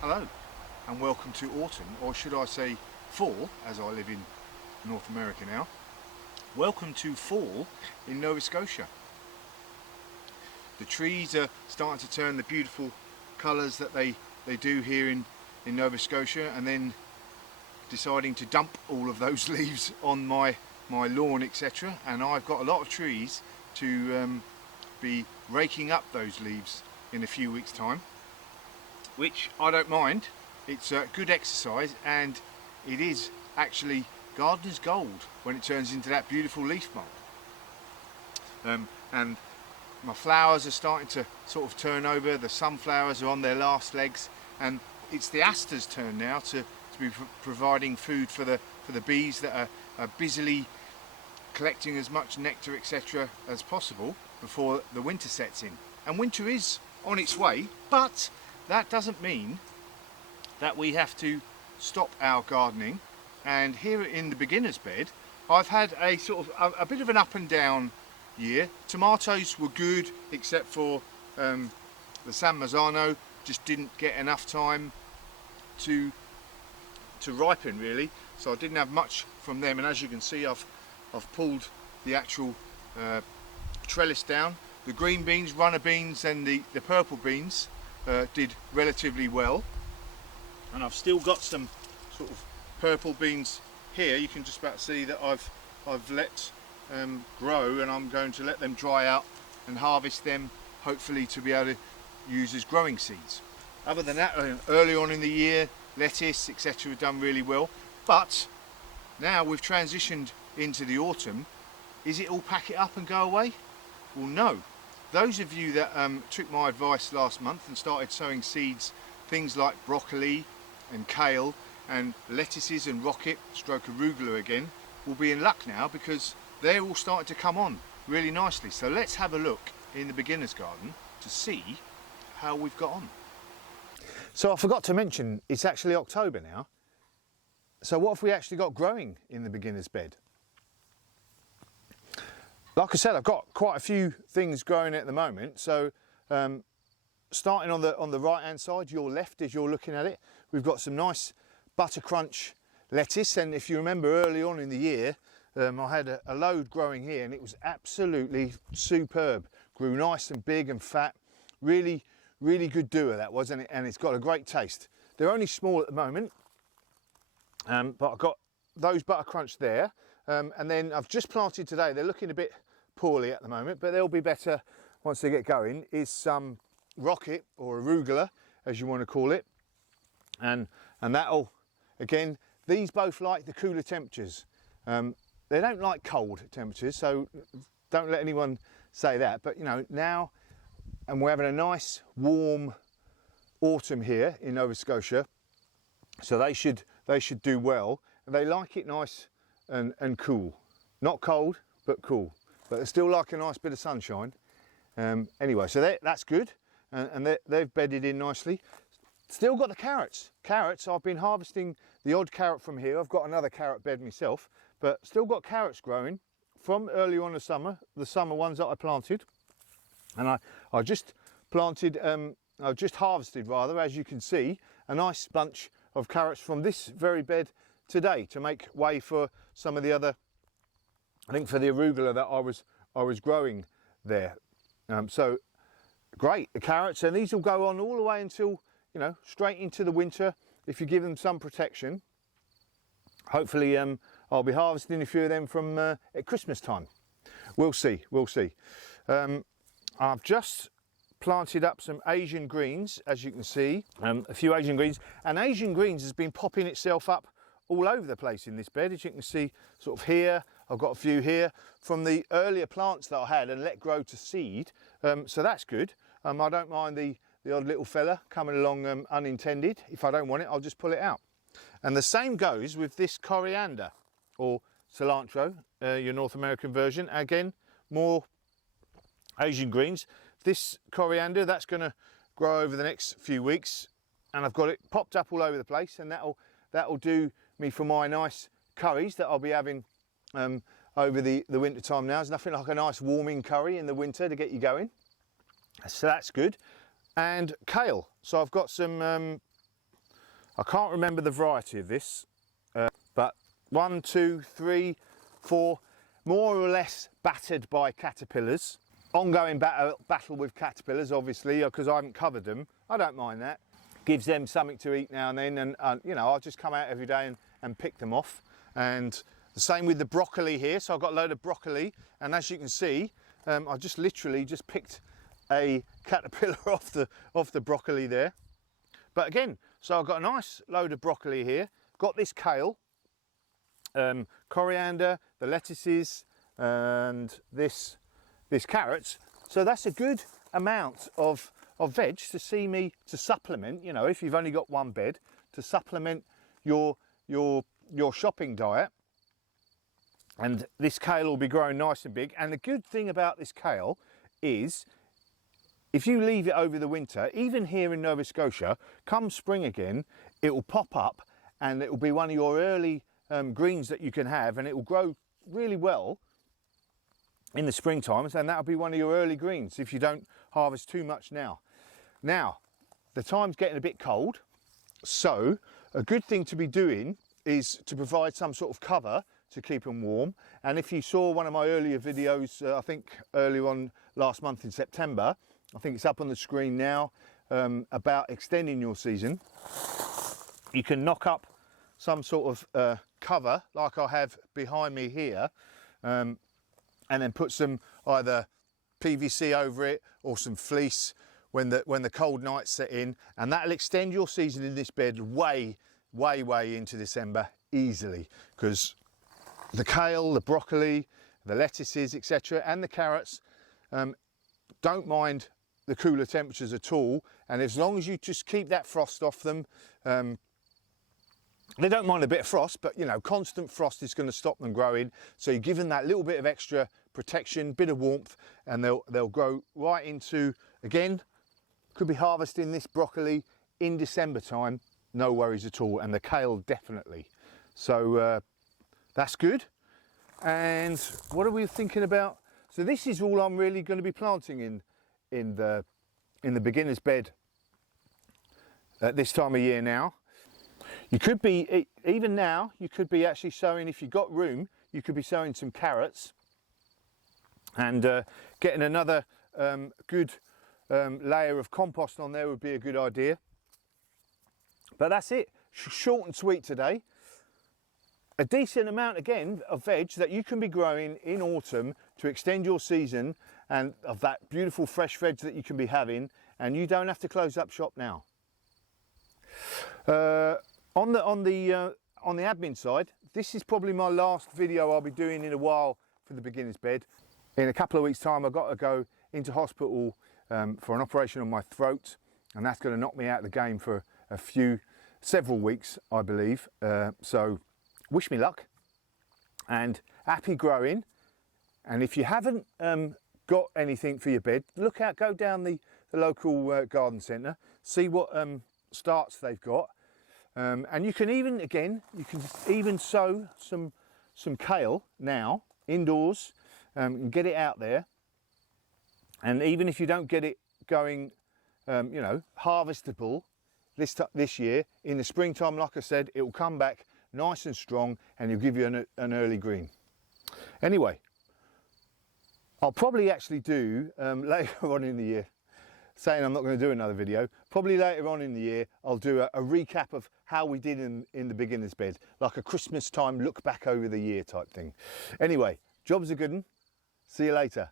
Hello and welcome to autumn, or should I say fall, as I live in North America now. Welcome to fall in Nova Scotia. The trees are starting to turn the beautiful colours that they do here in Nova Scotia, and then deciding to dump all of those leaves on my lawn, etc. And I've got a lot of trees to be raking up those leaves in a few weeks' time, which I don't mind. It's a good exercise, and it is actually gardener's gold when it turns into that beautiful leaf mould. And my flowers are starting to sort of turn over. The sunflowers are on their last legs, and it's the aster's turn now to be providing food for the bees that are busily collecting as much nectar, etc. as possible before the winter sets in. And winter is on its way, but that doesn't mean that we have to stop our gardening. And here in the beginner's bed, I've had a sort of a bit of an up and down year. Tomatoes were good, except for the San Marzano just didn't get enough time to ripen, really, so I didn't have much from them. And as you can see, I've pulled the actual trellis down. The green beans, runner beans, and the purple beans did relatively well, and I've still got some sort of purple beans here. You can just about see that I've let grow, and I'm going to let them dry out and harvest them, hopefully to be able to use as growing seeds. Other than that, early on in the year, lettuce, etc. have done really well, but now we've transitioned into the autumn. Is it all pack it up and go away? Well, no. Those of you that took my advice last month and started sowing seeds, things like broccoli and kale and lettuces and rocket stroke arugula again, will be in luck now, because they're all starting to come on really nicely. So let's have a look in the beginner's garden to see how we've got on. So I forgot to mention, it's actually October now. So what have we actually got growing in the beginner's bed? Like I said, I've got quite a few things growing at the moment. So starting on the right hand side, your left as you're looking at it, we've got some nice butter crunch lettuce. And if you remember early on in the year, I had a load growing here, and it was absolutely superb. Grew nice and big and fat. Really good doer that was, and it's got a great taste. They're only small at the moment, but I've got those butter crunch there. And then I've just planted today. They're looking a bit poorly at the moment, but they'll be better once they get going. Is some rocket or arugula, as you want to call it, and that'll, again, these both like the cooler temperatures. They don't like cold temperatures, so don't let anyone say that. But you know, now, and we're having a nice warm autumn here in Nova Scotia, so they should do well, and they like it nice and cool, not cold but cool, but they still like a nice bit of sunshine. Anyway, so that's good, and they've bedded in nicely. Still got the carrots. I've been harvesting the odd carrot from here. I've got another carrot bed myself, but still got carrots growing from early on the summer ones that I planted. And I just planted, I've just harvested rather, as you can see, a nice bunch of carrots from this very bed today to make way for some of the other, I think for the arugula that I was growing there. So great, the carrots, and these will go on all the way until, you know, straight into the winter if you give them some protection. Hopefully I'll be harvesting a few of them from at Christmas time. We'll see. I've just planted up some Asian greens, as you can see, a few Asian greens, and Asian greens has been popping itself up all over the place in this bed, as you can see, sort of here. I've got a few here from the earlier plants that I had and let grow to seed, so that's good. I don't mind the odd little fella coming along unintended. If I don't want it, I'll just pull it out. And the same goes with this coriander, or cilantro, your North American version. Again, more Asian greens. This coriander, that's going to grow over the next few weeks, and I've got it popped up all over the place, and that'll do me for my nice curries that I'll be having over the winter time now. There's nothing like a nice warming curry in the winter to get you going, so that's good. And kale, so I've got some I can't remember the variety of this, but 1, 2, 3, 4, more or less battered by caterpillars. Ongoing battle with caterpillars, obviously, because I haven't covered them. I don't mind that. Gives them something to eat now and then, and you know, I'll just come out every day and pick them off. And the same with the broccoli here. So I've got a load of broccoli, and as you can see, I just literally just picked a caterpillar off the broccoli there. But again, so I've got a nice load of broccoli here. Got this kale, coriander, the lettuces, and this carrots. So that's a good amount of veg to see me to supplement, you know, if you've only got one bed, to supplement your shopping diet. And this kale will be growing nice and big. And the good thing about this kale is, if you leave it over the winter, even here in Nova Scotia, come spring again, it will pop up and it will be one of your early greens that you can have, and it will grow really well in the springtime, and that'll be one of your early greens if you don't harvest too much now. Now, the time's getting a bit cold, so a good thing to be doing is to provide some sort of cover to keep them warm. And if you saw one of my earlier videos, I think earlier on last month in September, I think it's up on the screen now, about extending your season, you can knock up some sort of cover like I have behind me here, and then put some either PVC over it or some fleece when the cold nights set in, and that'll extend your season in this bed way into December easily, because the kale, the broccoli, the lettuces, etc., and the carrots don't mind the cooler temperatures at all, and as long as you just keep that frost off them, they don't mind a bit of frost, but you know, constant frost is going to stop them growing. So you give them that little bit of extra protection, bit of warmth, and they'll grow right into, again, could be harvesting this broccoli in December time, no worries at all, and the kale definitely. So that's good. And what are we thinking about? So this is all I'm really going to be planting in the beginner's bed at this time of year now. You could be, even now, you could be actually sowing, if you've got room, you could be sowing some carrots and getting another good layer of compost on there would be a good idea. But that's it, short and sweet today. A decent amount again of veg that you can be growing in autumn to extend your season, and of that beautiful fresh veg that you can be having, and you don't have to close up shop now. On the admin side, this is probably my last video I'll be doing in a while for the beginner's bed. In a couple of weeks' time, I've got to go into hospital for an operation on my throat, and that's going to knock me out of the game for several weeks, I believe. So wish me luck and happy growing. And if you haven't got anything for your bed, look out, go down the local garden centre, see what starts they've got. And you can even sow some kale now indoors and get it out there. And even if you don't get it going, you know, harvestable this year, in the springtime, like I said, it will come back nice and strong, and it'll give you an early green. Anyway, I'll probably actually do later on in the year, saying I'm not going to do another video, probably later on in the year I'll do a recap of how we did in the beginner's bed, like a Christmas time look back over the year type thing. Anyway, job's a good one. See you later.